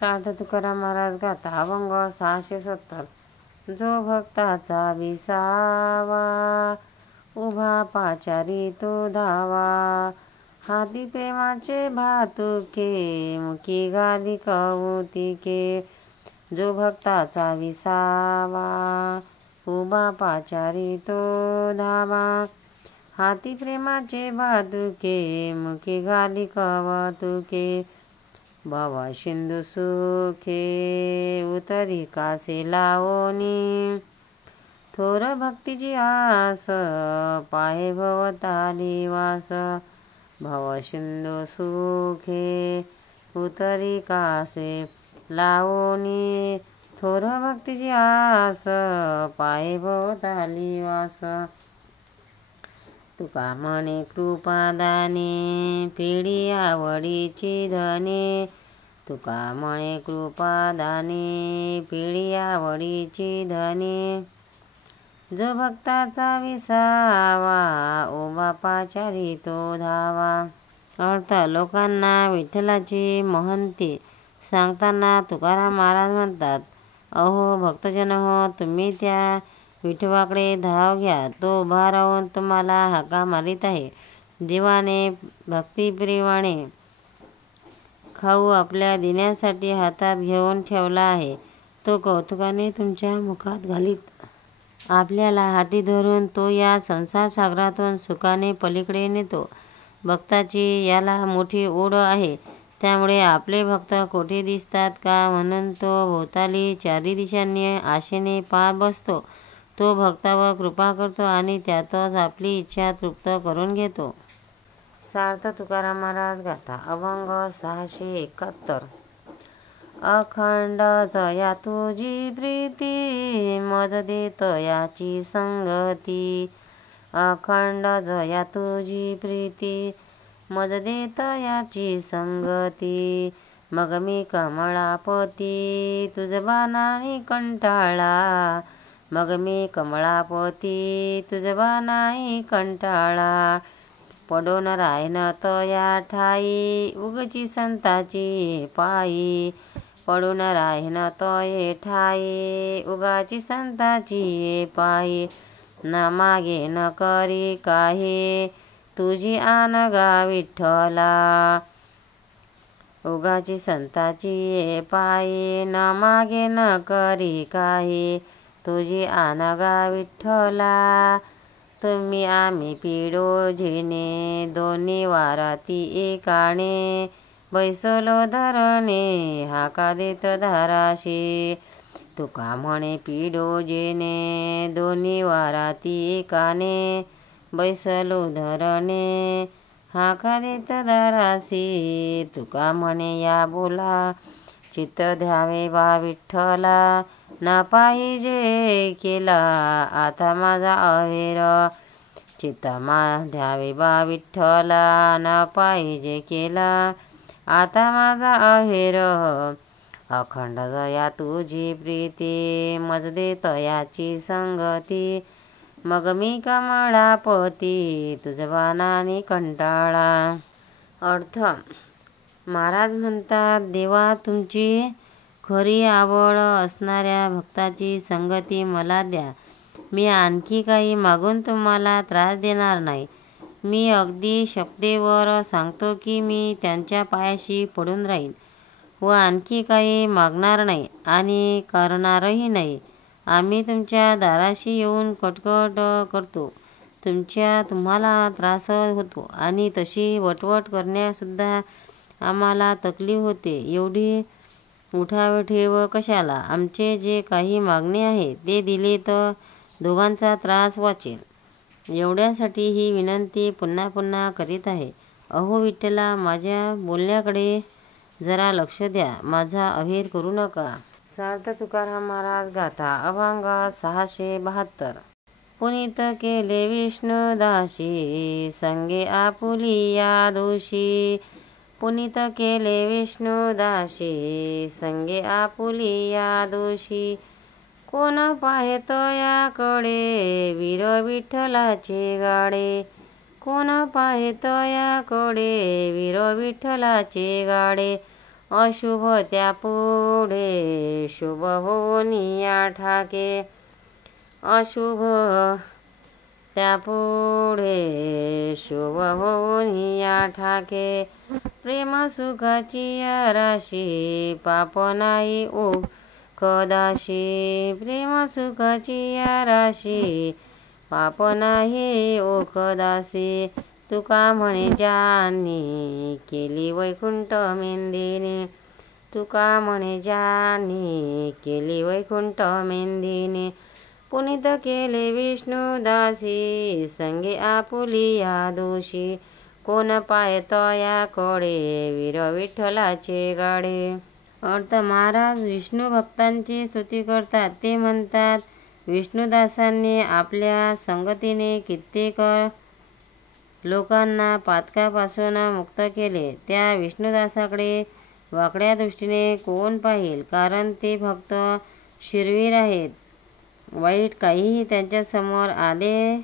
सार्थ तुकाराम महाराज गाथा अभंग 670. जो भक्ताचा विसावा उभा पाचारी तो धावा, हाती प्रेमाचे भातुके मुखी गादी कौतिके. जो भक्ताचा विसावा उभा पाचारी तो धावा, हाती प्रेमाचे भातुके मुखी गादी कौतुके. भव सिंधू सुखे उतरी कासे लावणी, थोर भक्तीची आस पाहे भवताली वास. भव सिंधू सुखे उतरी कासे लावणी, थोर भक्तीची आस पाहे भवताली वास. तुका म्हणे कृपादाने पिढी आवडीची धने, तुका म्हणे कृपादाने पिढी आवडीची धने. जो भक्ताचा विसावा उभा पाचारी तो धावा. अर्थ लोकांना विठ्ठलाची महंती सांगताना तुकाराम महाराज म्हणतात, अहो भक्तजन हो, तुम्ही त्या विठोबाकडे धाव घ्या. तो उभा राहून तुम्हाला हाका मारित आहे. देवाने भक्तिप्रियवाने खाऊ आपल्या देण्यासाठी हातात घेऊन ठेवला आहे. तो कौतुकाने तुमच्या मुखात घालीत आपल्याला हाती धरून तो या संसार सागरातून सुखाने पलीकडे नेतो. भक्ताची याला मोठी ओढ आहे, त्यामुळे आपले भक्त कोठे दिसतात का म्हणून तो भोवताली चारी दिशांनी आशेने पाहत बसतो. तो भक्तावर कृपा करतो आणि त्यातच आपली इच्छा तृप्त करून घेतो. सार्थ तुकाराम महाराज गाथा अभंग 671. अखंड जया तुझी प्रीती मज देत याची संगती, अखंड जया तुझी प्रीती मज देत याची संगती. मग मी कमळापती तुझ बाणाने कंटाळा, मग मी कमळापती तुझ बाणाने कंटाळा. पडून राहीन तया ठाई उगची संताची पायी, पडून राहीन तये ठाई उगाची संताची पायी. न मागे न करी काही तुझी आन गा विठ्ठला, उगाची संताची पायी. न मागे न करी काही तुझी आन गा विठ्ठला. तुम्ही आम्ही पिढो झेने दोन्ही वाराती एकाने, बैसलो धरणे हाका देत धाराशी. तुका म्हणे पिढो जेने दोन्ही वाराती एकाने, बैसलो धरणे हाका देत धाराशी. तुका म्हणे या बोला चित्त ध्यावे बा विठ्ठला, ना पाहिजे केला आता माझा अहेर. चित्त ध्यावे बा विठ्ठला, ना पाहिजे केला आता माझा अहेर. अखंड जया तुझी प्रीती मज देत याची संगती, मग मी कमळापती तुझ बाणाने कंटाळा. अर्थ महाराज म्हणतात, देवा तुमची खरी आवड असणाऱ्या भक्ताची संगती मला द्या. मी आणखी काही मागून तुम्हाला त्रास देणार नाही. मी अगदी शब्देवर सांगतो की मी त्यांच्या पायाशी पडून राहीन व आणखी काही मागणार नाही आणि करणारही नाही. आम्ही तुमच्या दाराशी येऊन कटकट करतो. तुम्हाला त्रास होतो आणि तशी वटवट करण्यासुद्धा आम्हाला तकलीफ होते. एवढी उठावठेव कशाला? आमचे जे काही मागणे आहे ते दिले तर दोघांचा त्रास वाचेल. एवढ्यासाठी ही विनंती पुन्हा पुन्हा करीत आहे. अहो विठ्ठला, माझ्या बोलण्याकडे जरा लक्ष द्या, माझा अहेर करू नका. सार्थ तुकाराम महाराज गाथा अभंग 672. पुनीत केले विष्णुदासी संगे आपुलिया दोषी, पुनीत केले विष्णुदासी संगे आपुलिया दोषी. कोण पाहतो याकडे वीर विठ्ठलाचे गाडे, कोण पाहतो याकडे वीर विठ्ठलाचे गाडे. अशुभ त्यापुढे शुभ होनिया ठाके, अशुभ त्यापुढे शुभ होनिया ठाके, प्रेम सुखाची राशी पाप नाही कदाशी, प्रेम सुखाची राशी पाप नाही कदासी, तुका म्हणे ज्यांनी केली वैकुंठ मेंदिने, तुका म्हणे ज्यांनी केली वैकुंठ मेंदिने, पुनीत केले विष्णुदासी संगे आपुलिया दोषी, कोण पायत याकडे वीर विठ्ठलाचे गाडे. अर्थ महाराज विष्णू भक्तांची स्तुती करतात. ते म्हणतात, विष्णुदासांनी आपल्या संगतीने कित्येक लोकांना पातकापासून मुक्त केले. त्या विष्णुदासाकडे वाकड्या दृष्टीने कोण पाहिल, कारण ते भक्त शूरवीर आहेत. वाईट काहीही त्यांच्यासमोर आले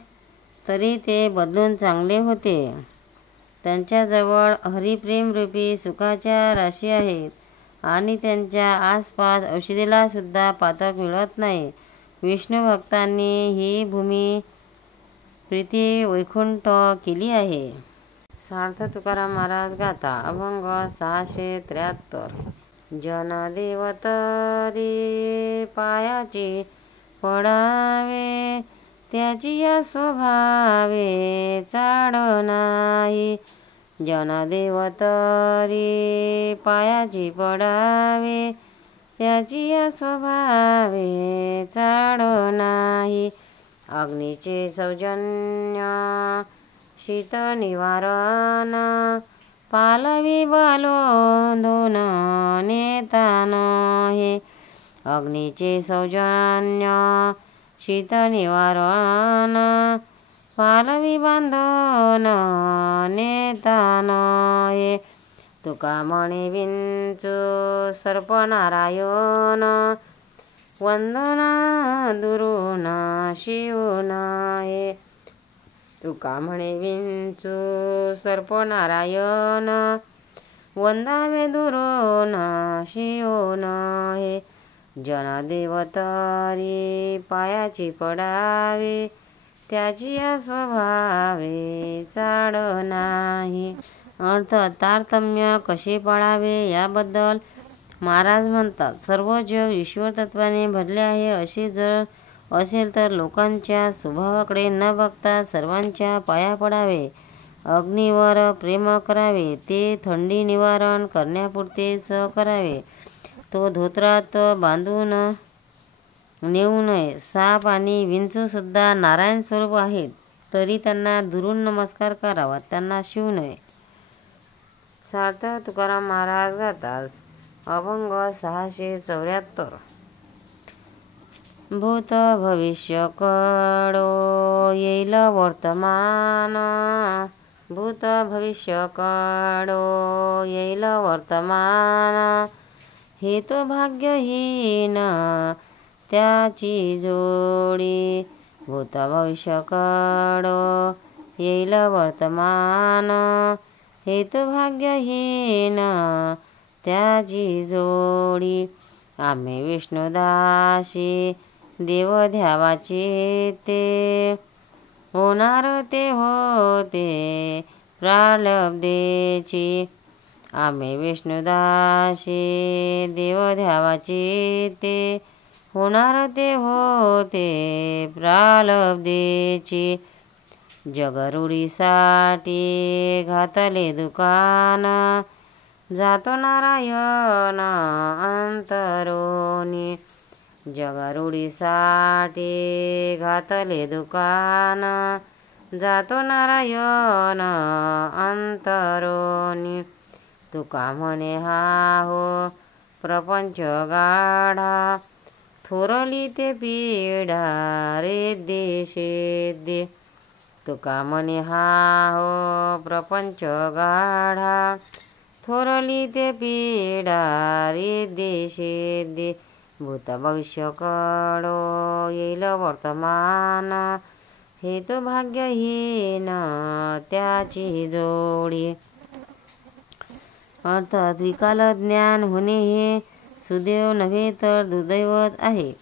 तरी ते बदलून चांगले होते. त्यांच्याजवळ हरिप्रेमरूपी सुखाच्या राशी आहेत आणि त्यांच्या आसपास औषधीला सुद्धा पातक मिळत नाही. विष्णू भक्तांनी ही भूमी प्रीती वैकुंठ केली आहे. सार्थ तुकाराम महाराज गाथा अभंग 673. जन देव तरी पायाची पडावे, त्याची या स्वभावे चाड नाही, जन देव तरी पायाची पडावे, त्याची या स्वभावे चाड नाही, अग्नीचे सौजन्य शीत निवारण, पालवी बालोंधून नेतान हे, अग्नीचे सौजन्य शीत निवारण, पालवी बांधून नेतान हे, तुका म्हणे विंचू सर्पनारायण, वंदना दुरून शिवून हे, तुका म्हणे विंचू सर्पनारायण, वंदावे दुरून शिवून हे, जन देव तरी पायाची पडावे, त्याची या स्वभावे चाड नाही. अर्थ तारतम्य कसे पाळावे याबद्दल महाराज म्हणतात, सर्व जग ईश्वर तत्वाने भरले आहे असे जर असेल तर लोकांच्या स्वभावाकडे न बघता सर्वांच्या पाया पडावे, अग्नीवर प्रेम करावे, ते थंडी निवारण करण्यापुरतेच करावे, तो धोत्रात बांधून नेऊ नये. साप आणि विंचू सुद्धा नारायण स्वरूप आहेत तरी त्यांना दुरून नमस्कार करावा, त्यांना शिवू नये. सार्थ तुकाराम महाराज गातात अभंग 674. भूत भविष्य कडो येईल वर्तमान, भूत भविष्य कडो येईल वर्तमान, हे तो भाग्यहीन त्याची जोडी, भूत भविष्य कडो येईल वर्तमान, हे तो भाग्यहीन त्याची जोडी, आम्ही विष्णुदासी देव ध्यावाचे ते, होणार ते होते प्रारब्धेची, आम्ही विष्णुदासी देव ध्यावाचे ते, होणार ते होते प्रारब्धेची, जगरूढीसाठी घातले दुकान, जातो नारायण अंतरोनी, जगरूढीसाठी घातले दुकान, जातो नारायण अंतरोनी, तुका म्हणे हा हो प्रपंच गाढा, थोरली ते पीडा रे देशे, तुका म्हणे हा हो प्रपंच गाढा, थोरली ते पीडा रे देशे, भूत भविष्य कडो येईल वर्तमान, हे तो भाग्यहीन त्याची जोडी. अर्थ त्रिकाल ज्ञान होणे हे सुदैव नव्हे तर दुर्दैवच आहे.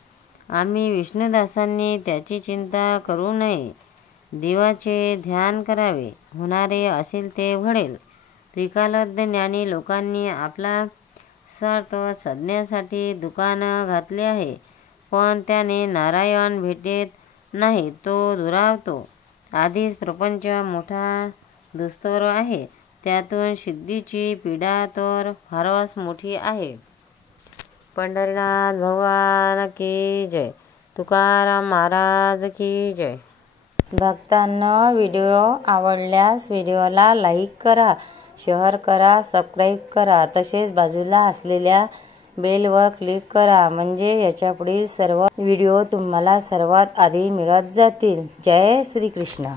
आम्ही विष्णुदासांनी त्याची चिंता करू नये. देवाचे ध्यान करावे. होणारे असेल ते घडेल. त्रिकालज्ञ ज्ञानी लोकांनी आपला स्वार्थ साधण्यासाठी दुकान घातले आहे, पण त्याने नारायण भेटत नाही, तो दुरावतो. आधीच प्रपंच मोठा दुस्तर आहे, त्यातून सिद्धीची पीडा तर फारच मोठी आहे. पंढरीनाथ भगवान की जय. तुकाराम महाराज की जय. भक्तांनो, व्हिडिओ आवडल्यास व्हिडिओला लाईक करा, शेअर करा, सबस्क्राईब करा. तसेच बाजूला असलेल्या बेलवर क्लिक करा, म्हणजे याच्यापुढील सर्व व्हिडिओ तुम्हाला सर्वात आधी मिळत जातील. जय श्री कृष्ण.